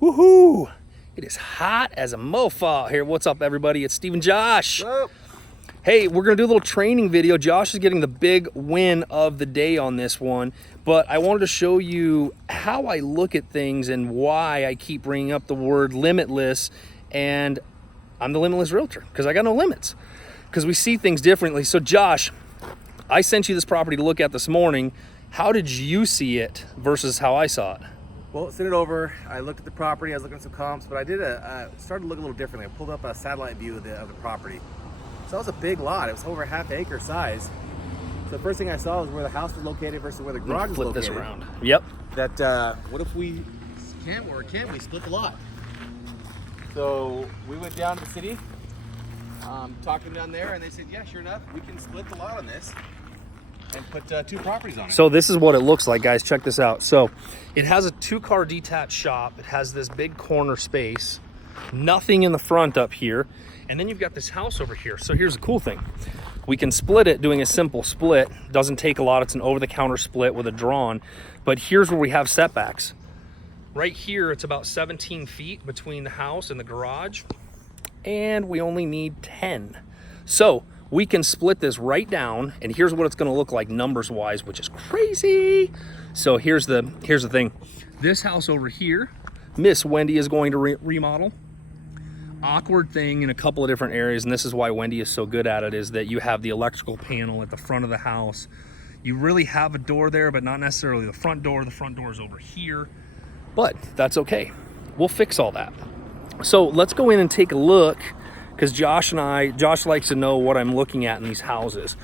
Woohoo! It is hot as a mofo out here. What's up, everybody? It's Steve and Josh. Hello. Hey, we're gonna do a little training video. Josh is getting the big win of the day on this one, but I wanted to show you how I look at things and why I keep bringing up the word limitless. And I'm the limitless realtor because I got no limits, because we see things differently. So Josh, I sent you this property to look at this morning. How did you see it versus how I saw it? Well, sent it over. I looked at the property. I was looking at some comps, but I did started to look a little differently. I pulled up a satellite view of the property. So that was a big lot. It was over ½ acre size. So the first thing I saw was where the house was located versus where the garage was located. Flip this around. Yep. That what if we can we split the lot? So we went down to the city, talked to them down there, and they said, yeah, sure enough, we can split the lot on this and put 2 properties on it. So this is what it looks like, guys. Check this out. So it has a 2-car detached shop. It has this big corner space, nothing in the front up here. And then you've got this house over here. So here's the cool thing. We can split it doing a simple split. Doesn't take a lot. It's an over-the-counter split with a drawn. But here's where we have setbacks. Right here, it's about 17 feet between the house and the garage. And we only need 10. So we can split this right down, and here's what it's gonna look like numbers wise, which is crazy. So here's the thing. This house over here, Miss Wendy is going to remodel. Awkward thing in a couple of different areas, and this is why Wendy is so good at it, is that you have the electrical panel at the front of the house. You really have a door there, but not necessarily the front door. The front door is over here, but that's okay. We'll fix all that. So let's go in and take a look, because Josh likes to know what I'm looking at in these houses.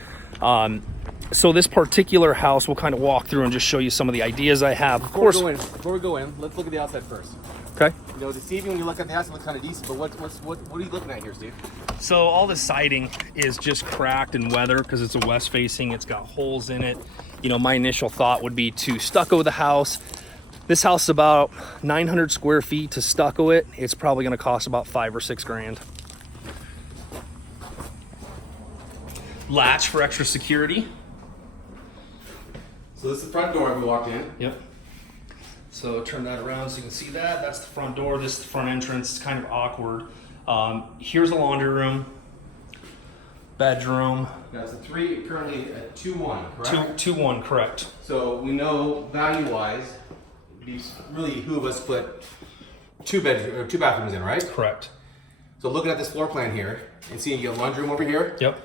So this particular house, we'll kind of walk through and just show you some of the ideas I have. Of course. Before we go in, let's look at the outside first. Okay. You know, this evening when you look at the house, it looks kind of decent, but what are you looking at here, Steve? So all the siding is just cracked and weathered because it's a west facing. It's got holes in it. You know, my initial thought would be to stucco the house. This house is about 900 square feet. To stucco it, it's probably going to cost about $5 or $6 grand. Latch for extra security. So this is the front door we walked in. Yep. So turn that around so you can see that. That's the front door. This is the front entrance. It's kind of awkward. Here's the laundry room, bedroom. Yeah, it's a 3, currently a 2-1, correct? 2-1, correct. So we know value-wise, these really who of us put 2 bathrooms in, right? Correct. So looking at this floor plan here and seeing you got a laundry room over here. Yep.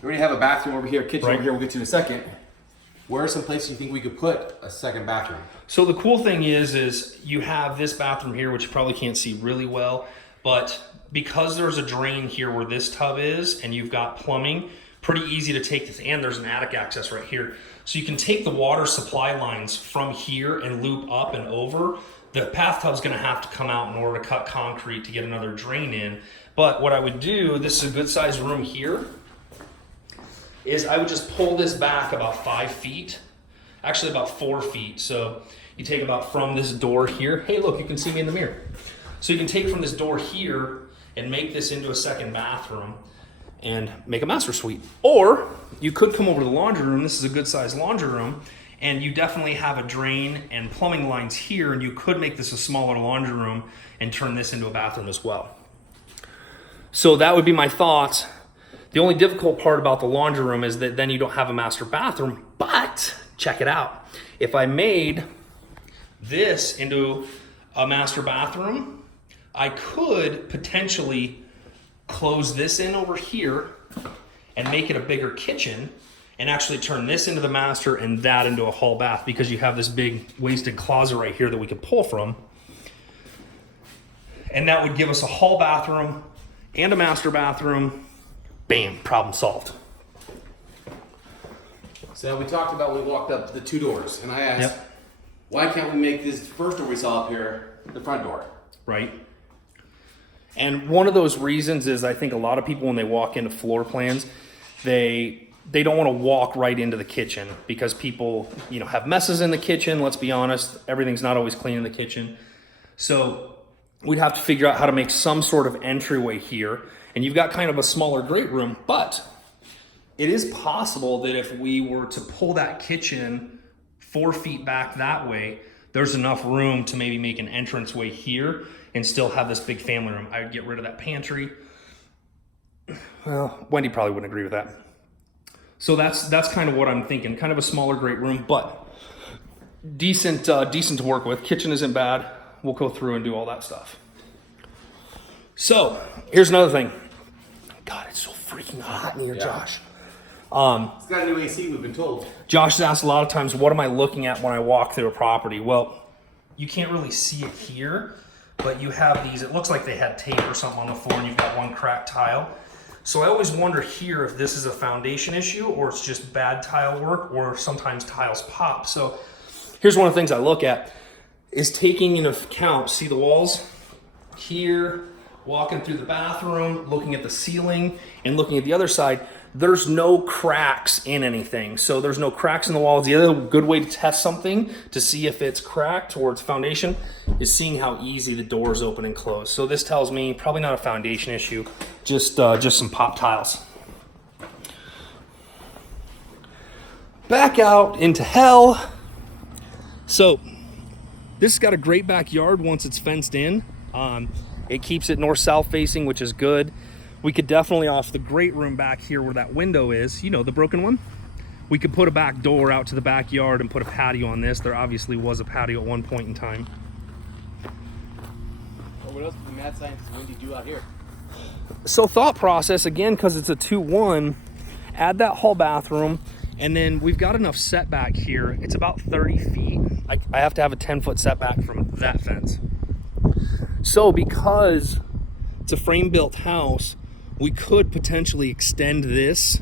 We already have a bathroom over here, kitchen Right. over here. We'll get to in a second. Where are some places you think we could put a second bathroom? So the cool thing is you have this bathroom here, which you probably can't see really well, but because there's a drain here where this tub is and you've got plumbing, pretty easy to take this, and there's an attic access right here. So you can take the water supply lines from here and loop up and over. The bathtub's gonna have to come out in order to cut concrete to get another drain in. But what I would do, this is a good sized room here, is I would just pull this back about 5 feet, actually about 4 feet. So you take about from this door here. Hey, look, you can see me in the mirror. So you can take from this door here and make this into a second bathroom and make a master suite. Or you could come over to the laundry room. This is a good sized laundry room, and you definitely have a drain and plumbing lines here, and you could make this a smaller laundry room and turn this into a bathroom as well. So that would be my thoughts. The only difficult part about the laundry room is that then you don't have a master bathroom, but check it out. If I made this into a master bathroom, I could potentially close this in over here and make it a bigger kitchen and actually turn this into the master and that into a hall bath, because you have this big wasted closet right here that we could pull from. And that would give us a hall bathroom and a master bathroom. Bam, problem solved. So we talked about when we walked up the 2 doors, and I asked, Yep. why can't we make this first door we saw up here the front door? Right. And one of those reasons is I think a lot of people, when they walk into floor plans, they don't want to walk right into the kitchen, because people, you know, have messes in the kitchen. Let's be honest, everything's not always clean in the kitchen. So we'd have to figure out how to make some sort of entryway here. And you've got kind of a smaller great room, but it is possible that if we were to pull that kitchen 4 feet back that way, there's enough room to maybe make an entranceway here and still have this big family room. I'd get rid of that pantry. Well, Wendy probably wouldn't agree with that. So that's kind of what I'm thinking. Kind of a smaller great room, but decent to work with. Kitchen isn't bad. We'll go through and do all that stuff. So here's another thing. God, it's so freaking hot in here, Josh. It's got a new AC, we've been told. Josh has asked a lot of times, what am I looking at when I walk through a property? Well, you can't really see it here, but you have these, it looks like they had tape or something on the floor and you've got one cracked tile. So I always wonder here if this is a foundation issue or it's just bad tile work, or sometimes tiles pop. So here's one of the things I look at is taking into account, see the walls here, walking through the bathroom, looking at the ceiling and looking at the other side. There's no cracks in anything. So there's no cracks in the walls. The other good way to test something to see if it's cracked or it's foundation is seeing how easy the doors open and close. So this tells me probably not a foundation issue, just some pop tiles. Back out into hell. So this has got a great backyard once it's fenced in. It keeps it north-south facing, which is good. We could definitely, off the great room back here where that window is, you know, the broken one, we could put a back door out to the backyard and put a patio on this. There obviously was a patio at one point in time. Well, what else did the mad scientist Wendy do out here? So thought process, again, because it's a 2-1, add that hall bathroom, and then we've got enough setback here. It's about 30 feet. I have to have a 10-foot setback from that fence. So because it's a frame-built house, we could potentially extend this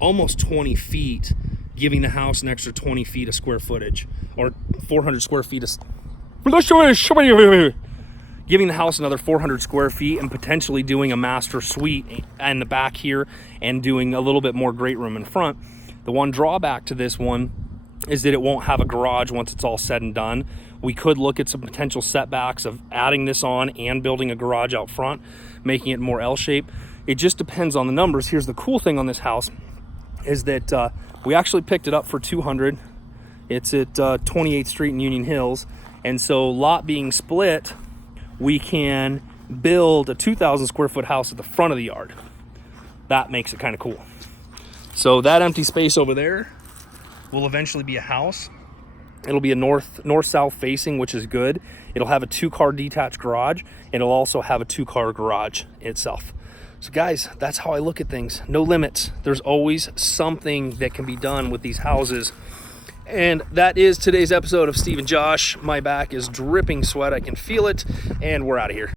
almost 20 feet, giving the house an extra 20 feet of square footage, or 400 square feet of... Giving the house another 400 square feet and potentially doing a master suite in the back here and doing a little bit more great room in front. The one drawback to this one is that it won't have a garage once it's all said and done. We could look at some potential setbacks of adding this on and building a garage out front, making it more L-shaped. It just depends on the numbers. Here's the cool thing on this house is that we actually picked it up for $200. It's at 28th Street in Union Hills. And so lot being split, we can build a 2,000 square foot house at the front of the yard. That makes it kind of cool. So that empty space over there will eventually be a house. It'll be a north-south facing, which is good. It'll have a 2-car detached garage. It'll also have a 2-car garage itself. So guys, that's how I look at things. No limits. There's always something that can be done with these houses. And that is today's episode of Steve and Josh. My back is dripping sweat. I can feel it. And we're out of here.